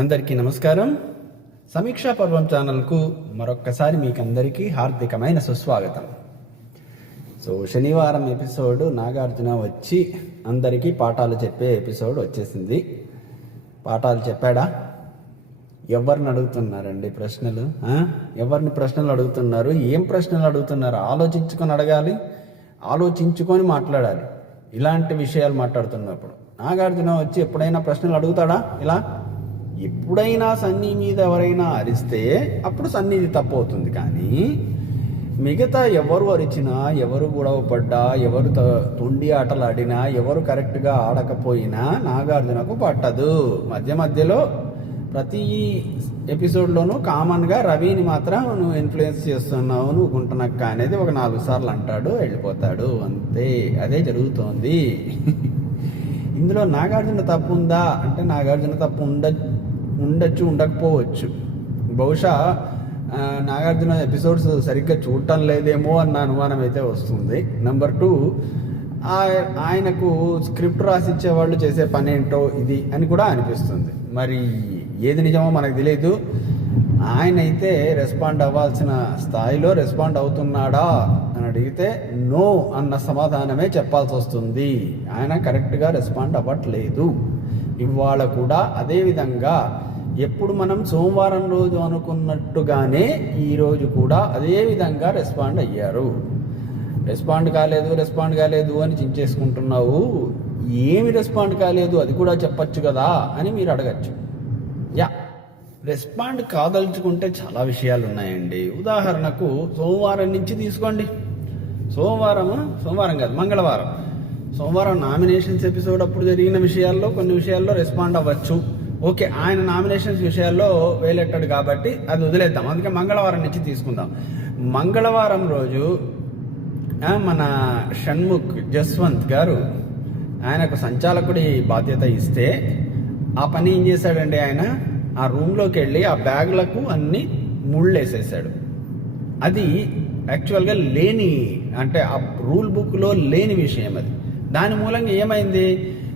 అందరికీ నమస్కారం. సమీక్షా పర్వం ఛానల్కు మరొక్కసారి మీకు అందరికీ హార్దికమైన సుస్వాగతం. శనివారం ఎపిసోడ్ నాగార్జున వచ్చి అందరికీ పాఠాలు చెప్పే ఎపిసోడ్ వచ్చేసింది. పాఠాలు చెప్పాడా? ఎవరిని అడుగుతున్నారండి ప్రశ్నలు? ఎవరిని ప్రశ్నలు అడుగుతున్నారు? ఏం ప్రశ్నలు అడుగుతున్నారు? ఆలోచించుకొని అడగాలి, ఆలోచించుకొని మాట్లాడాలి. ఇలాంటి విషయాలు మాట్లాడుతున్నప్పుడు నాగార్జున వచ్చి ఎప్పుడైనా ప్రశ్నలు అడుగుతాడా? ఇలా ఎప్పుడైనా సన్నీ మీద ఎవరైనా అరిస్తే అప్పుడు సన్నీది తప్పు అవుతుంది. కానీ మిగతా ఎవరు అరిచినా, ఎవరు గొడవ పడ్డా, ఎవరు తొండి ఆటలు ఆడినా, ఎవరు కరెక్ట్గా ఆడకపోయినా నాగార్జునకు పట్టదు. మధ్య మధ్యలో ప్రతి ఎపిసోడ్లోనూ కామన్గా రవిని మాత్రం నువ్వు ఇన్ఫ్లుయెన్స్ చేస్తున్నావు, నువ్వు గుంటనక్క అనేది ఒక 4 సార్లు అంటాడు, వెళ్ళిపోతాడు. అంతే, అదే జరుగుతోంది. ఇందులో నాగార్జున తప్పు ఉందా అంటే నాగార్జున తప్పు ఉండొచ్చు, ఉండకపోవచ్చు. బహుశా నాగార్జున ఎపిసోడ్స్ సరిగ్గా చూడటం లేదేమో అన్న అనుమానం అయితే వస్తుంది. నెంబర్ 2, ఆయనకు స్క్రిప్ట్ రాసిచ్చే వాళ్ళు చేసే పని ఏంటో ఇది అని కూడా అనిపిస్తుంది. మరి ఏది నిజమో మనకు తెలియదు. ఆయన అయితే రెస్పాండ్ అవ్వాల్సిన స్థాయిలో రెస్పాండ్ అవుతున్నాడా అని అడిగితే నో అన్న సమాధానమే చెప్పాల్సి వస్తుంది. ఆయన కరెక్ట్గా రెస్పాండ్ అవ్వట్లేదు. ఇవాళ కూడా అదేవిధంగా ఎప్పుడు మనం సోమవారం రోజు అనుకున్నట్టుగానే ఈరోజు కూడా అదే విధంగా రెస్పాండ్ అయ్యారు. రెస్పాండ్ కాలేదు అని చించేసుకుంటున్నావు. ఏమి రెస్పాండ్ కాలేదు అది కూడా చెప్పచ్చు కదా అని మీరు అడగచ్చు. రెస్పాండ్ కాదలుచుకుంటే చాలా విషయాలు ఉన్నాయండి. ఉదాహరణకు సోమవారం నుంచి తీసుకోండి. సోమవారం కాదు, మంగళవారం. సోమవారం నామినేషన్స్ ఎపిసోడ్ అప్పుడు జరిగిన విషయాల్లో కొన్ని విషయాల్లో రెస్పాండ్ అవ్వచ్చు. ఓకే, ఆయన నామినేషన్స్ విషయాల్లో వేలెట్టాడు కాబట్టి అది వదిలేద్దాం. అందుకే మంగళవారం నుంచి తీసుకుందాం. మంగళవారం రోజు మన షణ్ముఖ్ జస్వంత్ గారు ఆయనకు సంచాలకుడి బాధ్యత ఇస్తే ఆ పని ఏం చేశాడండి, ఆయన ఆ రూమ్లోకి వెళ్ళి ఆ బ్యాగులకు అన్ని ముళ్ళేసేసాడు. అది యాక్చువల్గా లేని, అంటే ఆ రూల్ బుక్లో లేని విషయం అది. దాని మూలంగా ఏమైంది,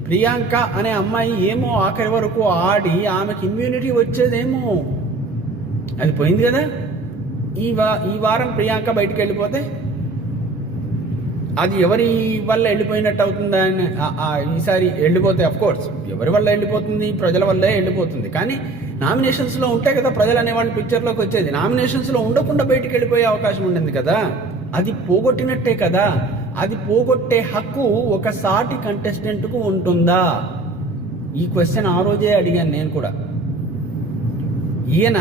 ప్రియాంక అనే అమ్మాయి ఏమో ఆఖరి వరకు ఆడి ఆమెకి ఇమ్యూనిటీ వచ్చేదేమో, అది పోయింది కదా. ఈ వారం ప్రియాంక బయటికి వెళ్ళిపోతే అది ఎవరి వల్ల వెళ్ళిపోయినట్టు అవుతుందా అని ఈసారి వెళ్ళిపోతే అఫ్కోర్స్ ఎవరి వల్ల వెళ్ళిపోతుంది, ప్రజల వల్లే వెళ్ళిపోతుంది. కానీ నామినేషన్స్లో ఉంటే కదా ప్రజలు అనేవాళ్ళు పిక్చర్లోకి వచ్చేది. నామినేషన్స్లో ఉండకుండా బయటికి వెళ్ళిపోయే అవకాశం ఉండింది కదా, అది పోగొట్టినట్టే కదా. అది పోగొట్టే హక్కు ఒక సాటి కంటెస్టెంట్కు ఉంటుందా? ఈ క్వశ్చన్ ఆ రోజే అడిగాను నేను కూడా. ఈయన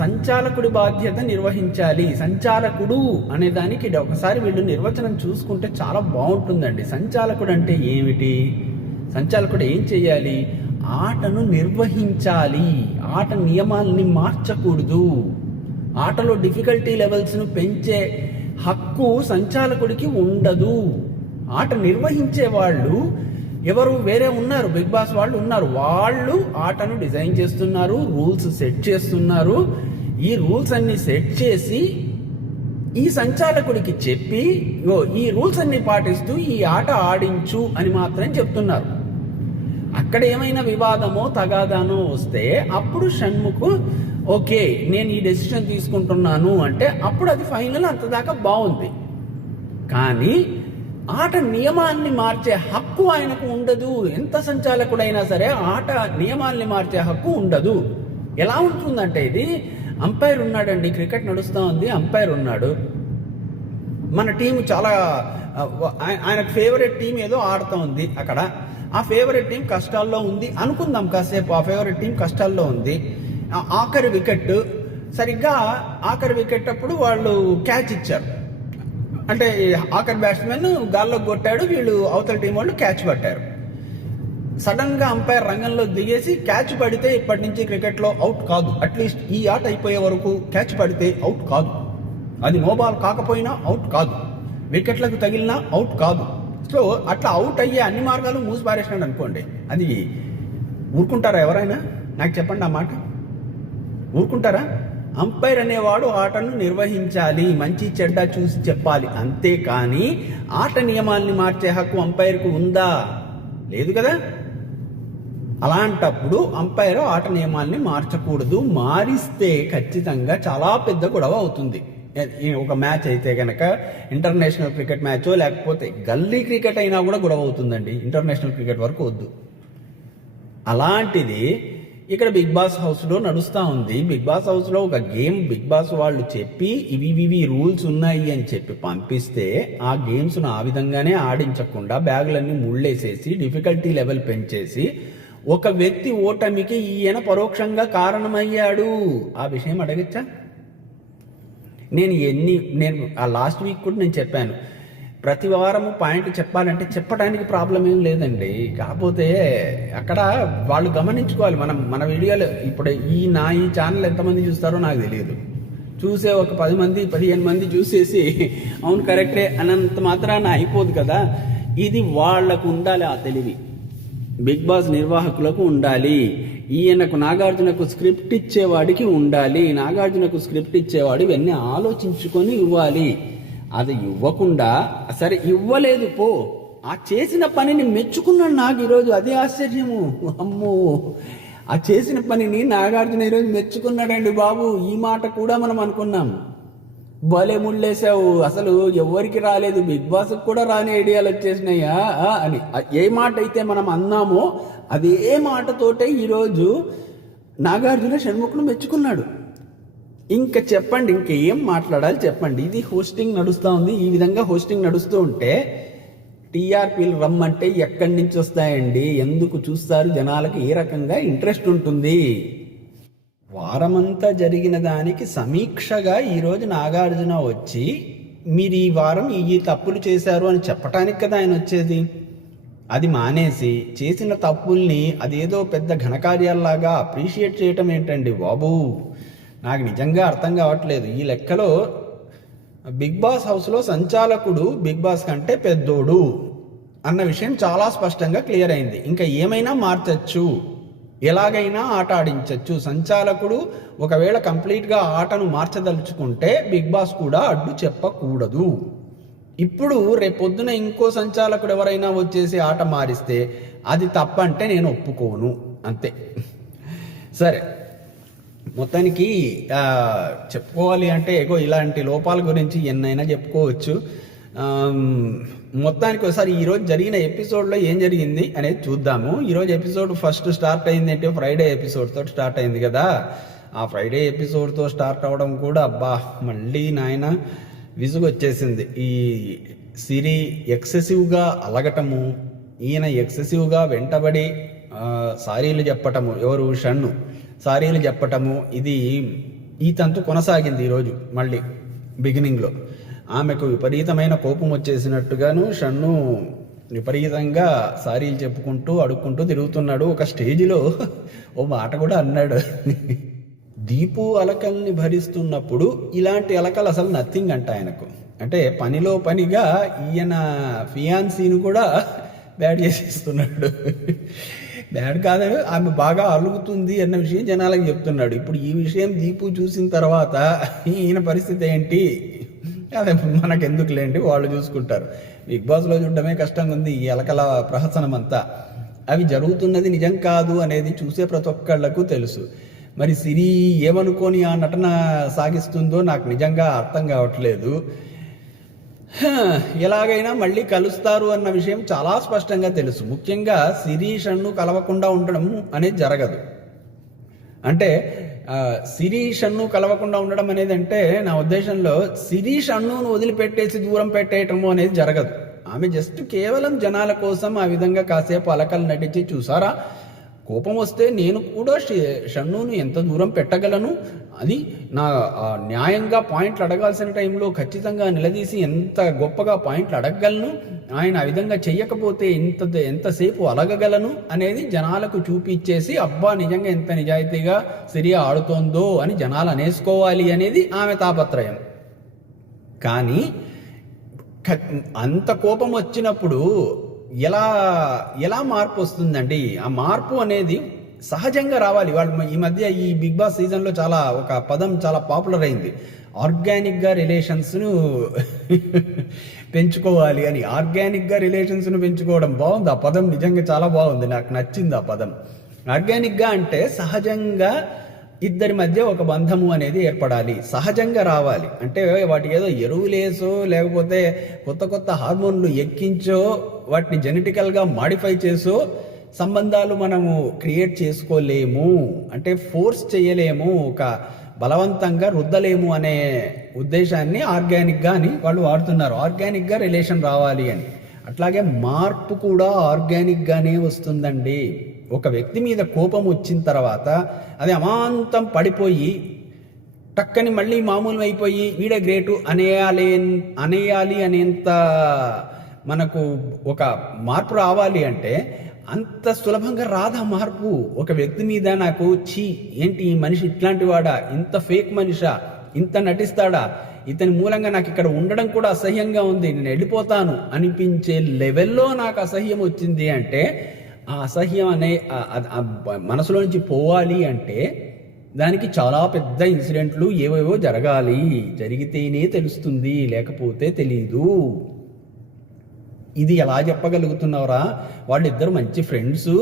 సంచాలకుడి బాధ్యత నిర్వహించాలి. సంచాలకుడు అనే దానికి ఒకసారి వీళ్ళు నిర్వచనం చూసుకుంటే చాలా బాగుంటుందండి. సంచాలకుడు అంటే ఏమిటి? సంచాలకుడు ఏం చేయాలి? ఆటను నిర్వహించాలి. ఆట నియమాల్ని మార్చకూడదు. ఆటలో డిఫికల్టీ లెవెల్స్ను పెంచే హక్కు సంచాలకుడికి ఉండదు. ఆట నిర్వహించే వాళ్ళు ఎవరు వేరే ఉన్నారు, బిగ్ బాస్ వాళ్ళు ఉన్నారు. వాళ్ళు ఆటను డిజైన్ చేస్తున్నారు, రూల్స్ సెట్ చేస్తున్నారు. ఈ రూల్స్ అన్ని సెట్ చేసి ఈ సంచాలకుడికి చెప్పి ఈ రూల్స్ అన్ని పాటిస్తూ ఈ ఆట ఆడించు అని మాత్రం చెప్తున్నారు. అక్కడ ఏమైనా వివాదమో తగాదానో వస్తే అప్పుడు షణ్ముఖ్ ఓకే నేను ఈ డెసిషన్ తీసుకుంటున్నాను అంటే అప్పుడు అది ఫైనల్, అంతదాకా బాగుంది. కానీ ఆట నియమాన్ని మార్చే హక్కు ఆయనకు ఉండదు. ఎంత సంచాలకుడైనా సరే ఆట నియమాల్ని మార్చే హక్కు ఉండదు. ఎలా ఉంటుందంటే, ఇది అంపైర్ ఉన్నాడండి, క్రికెట్ నడుస్తూ ఉంది, అంపైర్ ఉన్నాడు. మన టీం చాలా ఆయనకు ఫేవరెట్ టీం ఏదో ఆడుతూ ఉంది. అక్కడ ఆ ఫేవరెట్ టీం కష్టాల్లో ఉంది అనుకుందాం కాసేపు. ఆ ఫేవరెట్ టీం కష్టాల్లో ఉంది. ఆఖరి వికెట్, సరిగ్గా ఆఖరి వికెట్ అప్పుడు వాళ్ళు క్యాచ్ ఇచ్చారు. అంటే ఆఖరి బ్యాట్స్మెన్ గాల్లోకి కొట్టాడు, వీళ్ళు అవతల టీం వాళ్ళు క్యాచ్ పట్టారు. సడన్ గా అంపైర్ రంగంలో దిగేసి క్యాచ్ పడితే ఇప్పటి నుంచి క్రికెట్లో అవుట్ కాదు, అట్లీస్ట్ ఈ ఆట అయిపోయే వరకు క్యాచ్ పడితే అవుట్ కాదు, అది నో బాల్ కాకపోయినా అవుట్ కాదు, వికెట్లకు తగిలినా అవుట్ కాదు. సో అట్లా అవుట్ అయ్యే అన్ని మార్గాలు మూసి పారేసినాడు అనుకోండి, అది ఊరుకుంటారా ఎవరైనా? నాకు చెప్పండి, ఆ మాట ఊరుకుంటారా? అంపైర్ అనేవాడు ఆటను నిర్వహించాలి, మంచి చెడ్డ చూసి చెప్పాలి. అంతేకాని ఆట నియమాల్ని మార్చే హక్కు అంపైర్కు ఉందా? లేదు కదా. అలాంటప్పుడు అంపైర్ ఆట నియమాల్ని మార్చకూడదు. మారిస్తే ఖచ్చితంగా చాలా పెద్ద గొడవ అవుతుంది. ఒక మ్యాచ్ అయితే కనుక ఇంటర్నేషనల్ క్రికెట్ మ్యాచో లేకపోతే గల్లీ క్రికెట్ అయినా కూడా గొడవ అవుతుందండి. ఇంటర్నేషనల్ క్రికెట్ వరకు వద్దు. అలాంటిది ఇక్కడ బిగ్ బాస్ హౌస్లో నడుస్తూ ఉంది. బిగ్ బాస్ హౌస్లో ఒక గేమ్ బిగ్ బాస్ వాళ్ళు చెప్పి ఇవి రూల్స్ ఉన్నాయి అని చెప్పి పంపిస్తే ఆ గేమ్స్ను ఆ విధంగానే ఆడించకుండా బ్యాగులన్నీ ముళ్ళేసేసి డిఫికల్టీ లెవెల్ పెంచేసి ఒక వ్యక్తి ఓటమికి ఈయన పరోక్షంగా కారణమయ్యాడు. ఆ విషయం అడగచ్చా? నేను ఆ లాస్ట్ వీక్ కూడా నేను చెప్పాను, ప్రతి వారము పాయింట్ చెప్పాలంటే చెప్పడానికి ప్రాబ్లం ఏం లేదండి. కాకపోతే అక్కడ వాళ్ళు గమనించుకోవాలి. మన వీడియోలు ఇప్పుడు ఈ ఛానల్ ఎంతమంది చూస్తారో నాకు తెలియదు. చూసే ఒక 10 మంది 15 మంది చూసేసి అవును కరెక్టే అన్నంత మాత్రాన అయిపోదు కదా. ఇది వాళ్లకు ఉండాలి, ఆ తెలివి బిగ్ బాస్ నిర్వాహకులకు ఉండాలి. ఈయనకు నాగార్జునకు స్క్రిప్ట్ ఇచ్చేవాడికి ఉండాలి. నాగార్జునకు స్క్రిప్ట్ ఇచ్చేవాడు ఇవన్నీ ఆలోచించుకొని ఇవ్వాలి. అది ఇవ్వకుండా సరే ఇవ్వలేదు పో, ఆ చేసిన పనిని మెచ్చుకున్నాడు నాకు ఈరోజు. అదే ఆశ్చర్యము. అమ్మో, ఆ చేసిన పనిని నాగార్జున ఈరోజు మెచ్చుకున్నాడండి బాబు. ఈ మాట కూడా మనం అనుకున్నాం. భలే ముళ్ళేసావు, అసలు ఎవరికి రాలేదు, బిగ్ బాస్ కూడా రాని ఐడియాలు వచ్చేసినాయా అని ఏ మాట అయితే మనం అన్నామో అదే మాటతోటే ఈరోజు నాగార్జున షణ్ముఖులు మెచ్చుకున్నాడు. ఇంకా చెప్పండి, ఇంకేం మాట్లాడాలి చెప్పండి. ఇది హోస్టింగ్ నడుస్తూ ఉంది. ఈ విధంగా హోస్టింగ్ నడుస్తూ ఉంటే టీఆర్పీలు రమ్మంటే ఎక్కడి నుంచి వస్తాయండి? ఎందుకు చూస్తారు? జనాలకు ఏ రకంగా ఇంట్రెస్ట్ ఉంటుంది? వారమంతా జరిగిన దానికి సమీక్షగా ఈరోజు నాగార్జున వచ్చి మీరు ఈ వారం ఈ తప్పులు చేశారు అని చెప్పటానికి కదా ఆయన వచ్చేది. అది మానేసి చేసిన తప్పుల్ని అదేదో పెద్ద ఘనకార్యాల్లాగా అప్రిషియేట్ చేయటం ఏంటండి బాబు? నాకు నిజంగా అర్థం కావట్లేదు. ఈ లెక్కలో బిగ్ బాస్ హౌస్లో సంచాలకుడు బిగ్ బాస్ కంటే పెద్దోడు అన్న విషయం చాలా స్పష్టంగా క్లియర్ అయింది. ఇంకా ఏమైనా మార్చచ్చు, ఎలాగైనా ఆట ఆడించవచ్చు. సంచాలకుడు ఒకవేళ కంప్లీట్గా ఆటను మార్చదలుచుకుంటే బిగ్ బాస్ కూడా అడ్డు చెప్పకూడదు. ఇప్పుడు రేపొద్దున ఇంకో సంచాలకుడు ఎవరైనా వచ్చేసి ఆట మారిస్తే అది తప్పంటే నేను ఒప్పుకోను, అంతే. సరే, మొత్తానికి చెప్పుకోవాలి అంటే ఇలాంటి లోపాల గురించి ఎన్నైనా చెప్పుకోవచ్చు. మొత్తానికి ఒకసారి ఈరోజు జరిగిన ఎపిసోడ్లో ఏం జరిగింది అనేది చూద్దాము. ఈరోజు ఎపిసోడ్ ఫస్ట్ స్టార్ట్ అయింది అంటే ఫ్రైడే ఎపిసోడ్తో స్టార్ట్ అయింది కదా. ఆ ఫ్రైడే ఎపిసోడ్తో స్టార్ట్ అవ్వడం కూడా అబ్బా మళ్ళీ నాయన విసుగు వచ్చేసింది. ఈ సిరి ఎక్సెసివ్గా అలగటము, ఈయన ఎక్సెసివ్గా వెంటబడి సారీలు చెప్పటము, ఎవరు షన్ను సారీలు చెప్పటము, ఇది ఈ తంతు కొనసాగింది ఈరోజు మళ్ళీ బిగినింగ్లో. ఆమెకు విపరీతమైన కోపం వచ్చేసినట్టుగాను షన్ను విపరీతంగా సారీలు చెప్పుకుంటూ అడుక్కుంటూ తిరుగుతున్నాడు. ఒక స్టేజిలో ఓ మాట కూడా అన్నాడు, దీపు అలకల్ని భరిస్తున్నప్పుడు ఇలాంటి అలకలు అసలు నథింగ్ అంట ఆయనకు. అంటే పనిలో పనిగా ఈయన ఫియాన్సీని కూడా బ్యాడ్ చేసేస్తున్నాడు. బ్యాడ్ కాదు, ఆమె బాగా అలుగుతుంది అన్న విషయం జనాలకు చెప్తున్నాడు. ఇప్పుడు ఈ విషయం దీపు చూసిన తర్వాత ఈయన పరిస్థితి ఏంటి? అదే మనకెందుకులేండి, వాళ్ళు చూసుకుంటారు. బిగ్ బాస్లో చూడడమే కష్టంగా ఉంది ఈ ఎలకల ప్రహసనం అంతా. అవి జరుగుతున్నది నిజం కాదు అనేది చూసే ప్రతి ఒక్కళ్లకు తెలుసు. మరి సిరి ఏమనుకొని ఆ నటన సాగిస్తుందో నాకు నిజంగా అర్థం కావట్లేదు. ఎలాగైనా మళ్ళీ కలుస్తారు అన్న విషయం చాలా స్పష్టంగా తెలుసు. ముఖ్యంగా సిరి షన్ను కలవకుండా ఉండడం అనేది జరగదు. అంటే సిరి షన్ను కలవకుండా ఉండడం అనేది అంటే నా ఉద్దేశంలో సిరి షన్నును వదిలిపెట్టేసి దూరం పెట్టేయటము అనేది జరగదు. ఆమె జస్ట్ కేవలం జనాల కోసం ఆ విధంగా కాసేపు అలకలు నటించి చూసారా, కోపం వస్తే నేను కూడా షన్నును ఎంత దూరం పెట్టగలను, అది నా న్యాయంగా పాయింట్లు అడగాల్సిన టైంలో ఖచ్చితంగా నిలదీసి ఎంత గొప్పగా పాయింట్లు అడగగలను, ఆయన ఆ విధంగా చెయ్యకపోతే ఎంతసేపు అలగగలను అనేది జనాలకు చూపించేసి అబ్బా నిజంగా ఎంత నిజాయితీగా సిరియా ఆడుతోందో అని జనాలు అనేసుకోవాలి అనేది ఆమె తాపత్రయం. కానీ అంత కోపం వచ్చినప్పుడు ఎలా మార్పు వస్తుందండి? ఆ మార్పు అనేది సహజంగా రావాలి. వాళ్ళు ఈ మధ్య ఈ బిగ్ బాస్ సీజన్లో ఒక పదం చాలా పాపులర్ అయింది, ఆర్గానిక్గా రిలేషన్స్ను పెంచుకోవాలి అని. ఆర్గానిక్గా రిలేషన్స్ను పెంచుకోవడం బాగుంది, ఆ పదం నిజంగా చాలా బాగుంది, నాకు నచ్చింది ఆ పదం. ఆర్గానిక్గా అంటే సహజంగా ఇద్దరి మధ్య ఒక బంధము అనేది ఏర్పడాలి, సహజంగా రావాలి. అంటే వాటి ఏదో ఎరువులేసో లేకపోతే కొత్త కొత్త హార్మోన్లు ఎక్కించో వాటిని జెనెటికల్గా మాడిఫై చేసో సంబంధాలు మనము క్రియేట్ చేసుకోలేము, అంటే ఫోర్స్ చేయలేము, ఒక బలవంతంగా రుద్దలేము అనే ఉద్దేశాన్ని ఆర్గానిక్గా అని వాళ్ళు వాడుతున్నారు. ఆర్గానిక్గా రిలేషన్ రావాలి అని. అట్లాగే మార్పు కూడా ఆర్గానిక్గానే వస్తుందండి. ఒక వ్యక్తి మీద కోపం వచ్చిన తర్వాత అది అమాంతం పడిపోయి టక్కని మళ్ళీ మామూలు అయిపోయి వీడే గ్రేటు అనేయాలి అనేంత మనకు ఒక మార్పు రావాలి అంటే అంత సులభంగా రాదా మార్పు. ఒక వ్యక్తి మీద నాకు ఏంటి ఈ మనిషి ఇట్లాంటి వాడా, ఇంత ఫేక్ మనిషా, ఇంత నటిస్తాడా, ఇతని మూలంగా నాకు ఇక్కడ ఉండడం కూడా అసహ్యంగా ఉంది, నేను వెళ్ళిపోతాను అనిపించే లెవెల్లో నాకు అసహ్యం వచ్చింది అంటే ఆ అసహ్యం అనే మనసులో నుంచి పోవాలి అంటే దానికి చాలా పెద్ద ఇన్సిడెంట్లు ఏవేవో జరగాలి, జరిగితేనే తెలుస్తుంది, లేకపోతే తెలీదు. ఇది ఎలా చెప్పగలుగుతున్నావురా, వాళ్ళిద్దరు మంచి ఫ్రెండ్స్,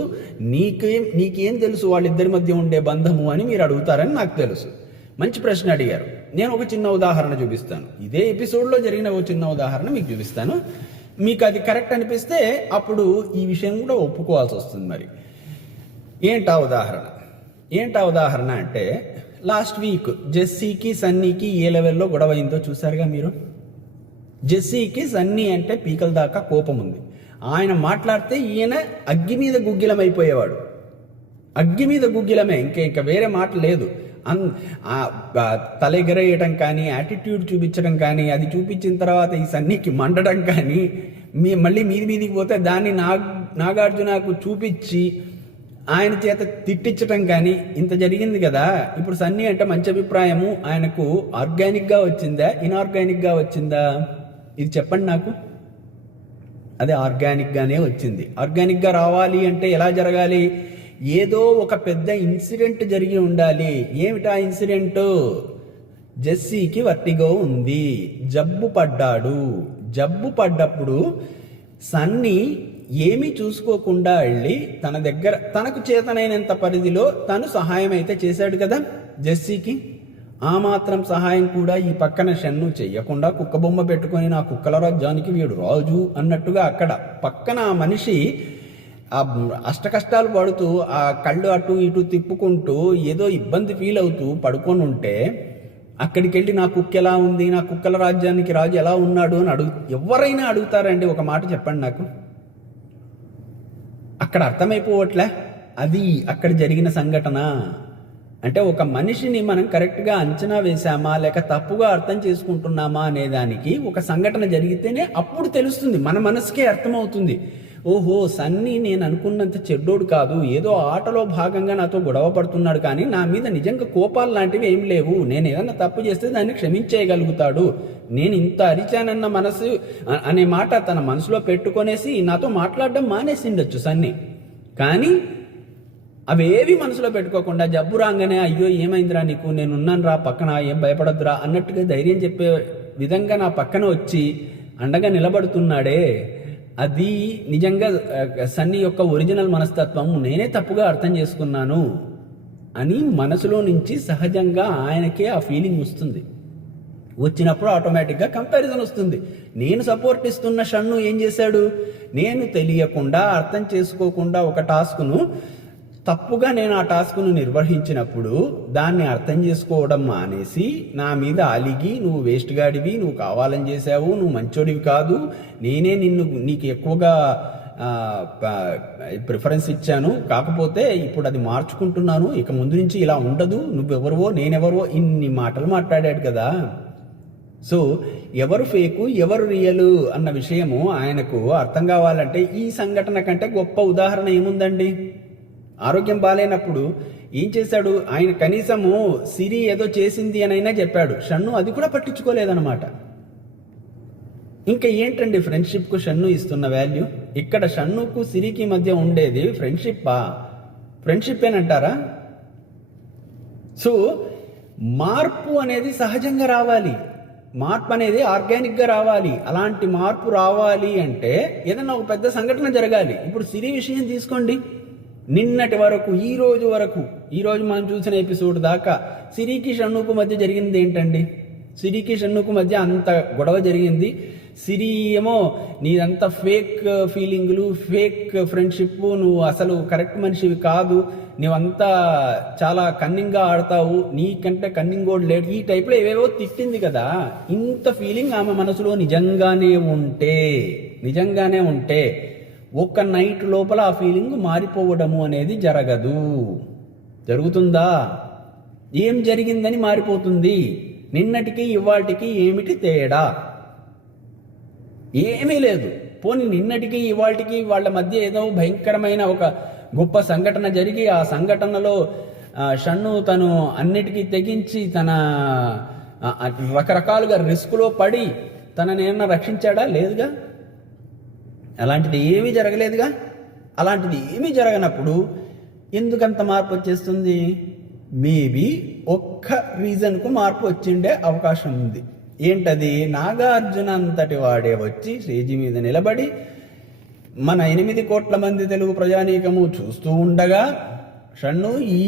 నీకేం తెలుసు వాళ్ళిద్దరి మధ్య ఉండే బంధము అని మీరు అడుగుతారని నాకు తెలుసు. మంచి ప్రశ్న అడిగారు. నేను ఒక చిన్న ఉదాహరణ చూపిస్తాను. ఇదే ఎపిసోడ్లో జరిగిన ఒక చిన్న ఉదాహరణ మీకు చూపిస్తాను. మీకు అది కరెక్ట్ అనిపిస్తే అప్పుడు ఈ విషయం కూడా ఒప్పుకోవాల్సి వస్తుంది. మరి ఏంటా ఉదాహరణ అంటే లాస్ట్ వీక్ జెస్సీకి సన్నీకి ఏ లెవెల్లో గొడవ అయిందో చూసారుగా మీరు. జెస్సీకి సన్నీ అంటే పీకల దాకా కోపం ఉంది. ఆయన మాట్లాడితే ఈయన అగ్గి మీద గుగ్గిలం అయిపోయేవాడు. అగ్గి మీద గుగ్గిలమే, ఇంకా వేరే మాట లేదు. తలెగరేయటం కానీ, యాటిట్యూడ్ చూపించడం కానీ, అది చూపించిన తర్వాత ఈ సన్నీకి మండడం కానీ, మళ్ళీ మీదికి పోతే దాన్ని నాగార్జునకు చూపించి ఆయన చేత తిట్టించటం కానీ ఇంత జరిగింది కదా. ఇప్పుడు సన్నీ అంటే మంచి అభిప్రాయము ఆయనకు ఆర్గానిక్గా వచ్చిందా, ఇన్ఆర్గానిక్గా వచ్చిందా? ఇది చెప్పండి నాకు. అదే ఆర్గానిక్గానే వచ్చింది. ఆర్గానిక్గా రావాలి అంటే ఎలా జరగాలి? ఏదో ఒక పెద్ద ఇన్సిడెంట్ జరిగి ఉండాలి. ఏమిటా ఇన్సిడెంట్? జెస్సీకి వర్టిగో ఉంది, జబ్బు పడ్డప్పుడు సన్నీ ఏమీ చూసుకోకుండా వెళ్ళి తన దగ్గర తనకు చేతనైనంత పరిధిలో తను సహాయం అయితే చేశాడు కదా జెస్సీకి. ఆ మాత్రం సహాయం కూడా ఈ పక్కన షన్ను చెయ్యకుండా కుక్క బొమ్మ పెట్టుకొని నా కుక్కల రాజ్యానికి వీడు రాజు అన్నట్టుగా అక్కడ పక్కన ఆ మనిషి ఆ అష్టకష్టాలు పడుతూ ఆ కళ్ళు అటు ఇటు తిప్పుకుంటూ ఏదో ఇబ్బంది ఫీల్ అవుతూ పడుకొని ఉంటే అక్కడికి వెళ్ళి నా కుక్క ఎలా ఉంది, నా కుక్కల రాజ్యానికి రాజు ఎలా ఉన్నాడు అని ఎవరైనా అడుగుతారండి? ఒక మాట చెప్పండి నాకు. అక్కడ అర్థమైపోవట్లే అది అక్కడ జరిగిన సంఘటన. అంటే ఒక మనిషిని మనం కరెక్ట్గా అంచనా వేశామా లేక తప్పుగా అర్థం చేసుకుంటున్నామా అనేదానికి ఒక సంఘటన జరిగితేనే అప్పుడు తెలుస్తుంది, మన మనసుకే అర్థమవుతుంది. ఓహో, సన్నీ నేను అనుకున్నంత చెడ్డోడు కాదు, ఏదో ఆటలో భాగంగా నాతో గొడవ పడుతున్నాడు, కానీ నా మీద నిజంగా కోపాలు లాంటివి ఏం లేవు, నేను ఏదన్నా తప్పు చేస్తే దాన్ని క్షమించేయగలుగుతాడు, నేను ఇంత అరిచానన్న మనసు అనే మాట తన మనసులో పెట్టుకొనేసి నాతో మాట్లాడడం మానేసిండొచ్చు సన్నీ. కానీ అవేవి మనసులో పెట్టుకోకుండా జబ్బు రాగానే అయ్యో ఏమైందిరా నీకు, నేనున్నాను రా పక్కన, ఏం భయపడద్దురా అన్నట్టుగా ధైర్యం చెప్పే విధంగా నా పక్కన వచ్చి అండగా నిలబడుతున్నాడే, అది నిజంగా సన్నీ యొక్క ఒరిజినల్ మనస్తత్వం. నేనే తప్పుగా అర్థం చేసుకున్నాను అని మనసులో నుంచి సహజంగా ఆయనకే ఆ ఫీలింగ్ వస్తుంది. వచ్చినప్పుడు ఆటోమేటిక్గా కంపారిజన్ వస్తుంది. నేను సపోర్ట్ ఇస్తున్న షన్ను ఏం చేశాడు? నేను తెలియకుండా అర్థం చేసుకోకుండా ఒక టాస్క్ను తప్పుగా నేను ఆ టాస్క్ను నిర్వహించినప్పుడు దాన్ని అర్థం చేసుకోవడం మానేసి నా మీద అలిగి నువ్వు వేస్ట్ గాడివి, నువ్వు కావాలని చేసావు, నువ్వు మంచోడివి కాదు, నేనే నీకు ఎక్కువగా ప్రిఫరెన్స్ ఇచ్చాను, కాకపోతే ఇప్పుడు అది మార్చుకుంటున్నాను, ఇక ముందు నుంచి ఇలా ఉండదు, నువ్వెవరివో నేనెవరో, ఇన్ని మాటలు మాట్లాడాడు కదా. సో ఎవరు ఫేకు ఎవరు రియలు అన్న విషయము ఆయనకు అర్థం కావాలంటే ఈ సంఘటన కంటే గొప్ప ఉదాహరణ ఏముందండి? ఆరోగ్యం బాగాలేనప్పుడు ఏం చేశాడు ఆయన? కనీసము సిరి ఏదో చేసింది అని అయినా చెప్పాడు. షన్ను అది కూడా పట్టించుకోలేదన్నమాట. ఇంకా ఏంటండి ఫ్రెండ్షిప్కు షన్ను ఇస్తున్న వాల్యూ? ఇక్కడ షన్నుకు సిరికి మధ్య ఉండేది ఫ్రెండ్షిప్పేనంటారా? సో మార్పు అనేది సహజంగా రావాలి, మార్పు అనేది ఆర్గానిక్గా రావాలి. అలాంటి మార్పు రావాలి అంటే ఏదైనా ఒక పెద్ద సంఘటన జరగాలి. ఇప్పుడు సిరి విషయం తీసుకోండి. నిన్నటి వరకు ఈ రోజు మనం చూసిన ఎపిసోడ్ దాకా సిరికి షన్నుకు మధ్య జరిగింది ఏంటండి? సిరికి షన్నుకు మధ్య అంత గొడవ జరిగింది. సిరి ఏమో నీదంతా ఫేక్ ఫీలింగులు, ఫేక్ ఫ్రెండ్షిప్, నువ్వు అసలు కరెక్ట్ మనిషివి కాదు, నువ్వంతా చాలా కన్నింగ్గా ఆడతావు, నీకంటే కన్నింగ్ కూడా లేడు, ఈ టైప్లో ఏవేవో తిట్టింది కదా. ఇంత ఫీలింగ్ ఆమె మనసులో నిజంగానే ఉంటే ఒక్క నైట్ లోపల ఆ ఫీలింగ్ మారిపోవడము అనేది జరుగుతుందా? ఏం జరిగిందని మారిపోతుంది? నిన్నటికి ఇవాటికి ఏమిటి తేడా? ఏమీ లేదు. పోనీ నిన్నటికి ఇవాటికి వాళ్ళ మధ్య ఏదో భయంకరమైన ఒక గొప్ప సంఘటన జరిగి ఆ సంఘటనలో షన్ను తను అన్నిటికీ తెగించి తన రకరకాలుగా రిస్కులో పడి తననేమన్నా రక్షించాడా? లేదుగా. అలాంటిది ఏమీ జరగలేదుగా. అలాంటిది ఏమీ జరగనప్పుడు ఎందుకంత మార్పు వచ్చేస్తుంది? మేబీ ఒక్క రీజన్కు మార్పు వచ్చిండే అవకాశం ఉంది. ఏంటది? నాగార్జున అంతటి వాడే వచ్చి స్టేజి మీద నిలబడి మన 8 కోట్ల మంది తెలుగు ప్రజానీకము చూస్తూ ఉండగా, షన్ను ఈ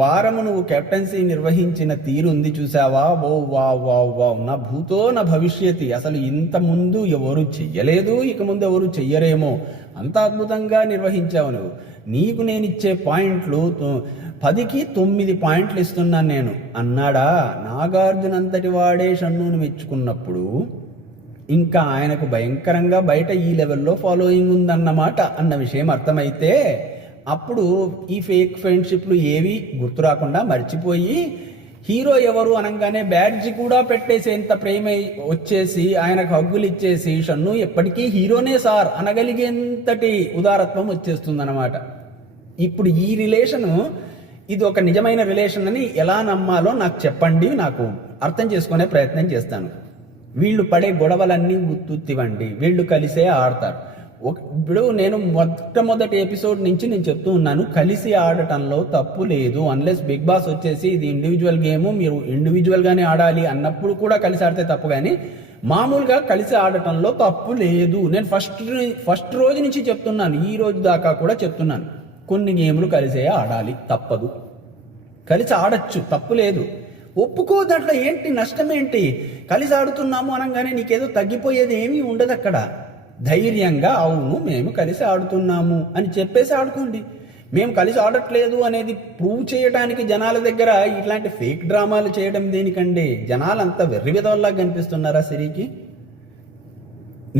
వారము నువ్వు కెప్టెన్సీ నిర్వహించిన తీరుంది చూసావా, ఓ వా నా భూతో నా భవిష్యతి, అసలు ఇంత ముందు ఎవరు చెయ్యలేదు, ఇక ముందు ఎవరు చెయ్యరేమో, అంత అద్భుతంగా నిర్వహించావు నువ్వు. నీకు నేనిచ్చే పాయింట్లు 10కి 9 పాయింట్లు ఇస్తున్నాను నేను అన్నాడా? నాగార్జున అంతటి వాడే షన్నును మెచ్చుకున్నప్పుడు ఇంకా ఆయనకు భయంకరంగా బయట ఈ లెవెల్లో ఫాలోయింగ్ ఉందన్నమాట అన్న విషయం అర్థమైతే, అప్పుడు ఈ ఫేక్ ఫ్రెండ్షిప్లు ఏవి గుర్తు రాకుండా మర్చిపోయి హీరో ఎవరు అనగానే బ్యాడ్జి కూడా పెట్టేసేంత ప్రేమ వచ్చేసి ఆయనకు హగ్గులు ఇచ్చేసి షన్ను ఎప్పటికీ హీరోనే సార్ అనగలిగేంతటి ఉదారత్వం వచ్చేస్తుందన్నమాట. ఇప్పుడు ఈ రిలేషను ఇది ఒక నిజమైన రిలేషన్ అని ఎలా నమ్మాలో నాకు చెప్పండి, నాకు అర్థం చేసుకునే ప్రయత్నం చేస్తాను. వీళ్ళు పడే గొడవలన్నీ గుర్తుత్తివ్వండి, వీళ్ళు కలిసే ఆడతారు. ఇప్పుడు నేను మొట్టమొదటి ఎపిసోడ్ నుంచి నేను చెప్తూ ఉన్నాను, కలిసి ఆడటంలో తప్పు లేదు. అన్లెస్ బిగ్ బాస్ వచ్చేసి ఇది ఇండివిజువల్ గేమ్, మీరు ఇండివిజువల్గానే ఆడాలి అన్నప్పుడు కూడా కలిసి ఆడితే తప్పు, కానీ మామూలుగా కలిసి ఆడటంలో తప్పు లేదు. నేను ఫస్ట్ రోజు నుంచి చెప్తున్నాను, ఈ రోజు దాకా కూడా చెప్తున్నాను, కొన్ని గేములు కలిసే ఆడాలి, తప్పదు, కలిసి ఆడచ్చు, తప్పు లేదు. ఒప్పుకో, దాంట్లో ఏంటి నష్టం ఏంటి? కలిసి ఆడుతున్నాము అనగానే నీకేదో తగ్గిపోయేది ఏమీ ఉండదు అక్కడ. ధైర్యంగా అవును మేము కలిసి ఆడుతున్నాము అని చెప్పేసి ఆడుకోండి. మేము కలిసి ఆడట్లేదు అనేది ప్రూవ్ చేయడానికి జనాల దగ్గర ఇట్లాంటి ఫేక్ డ్రామాలు చేయడం దేనికండి? జనాలు అంతా వెర్రివిధవల్లా కనిపిస్తున్నారా సిరికి?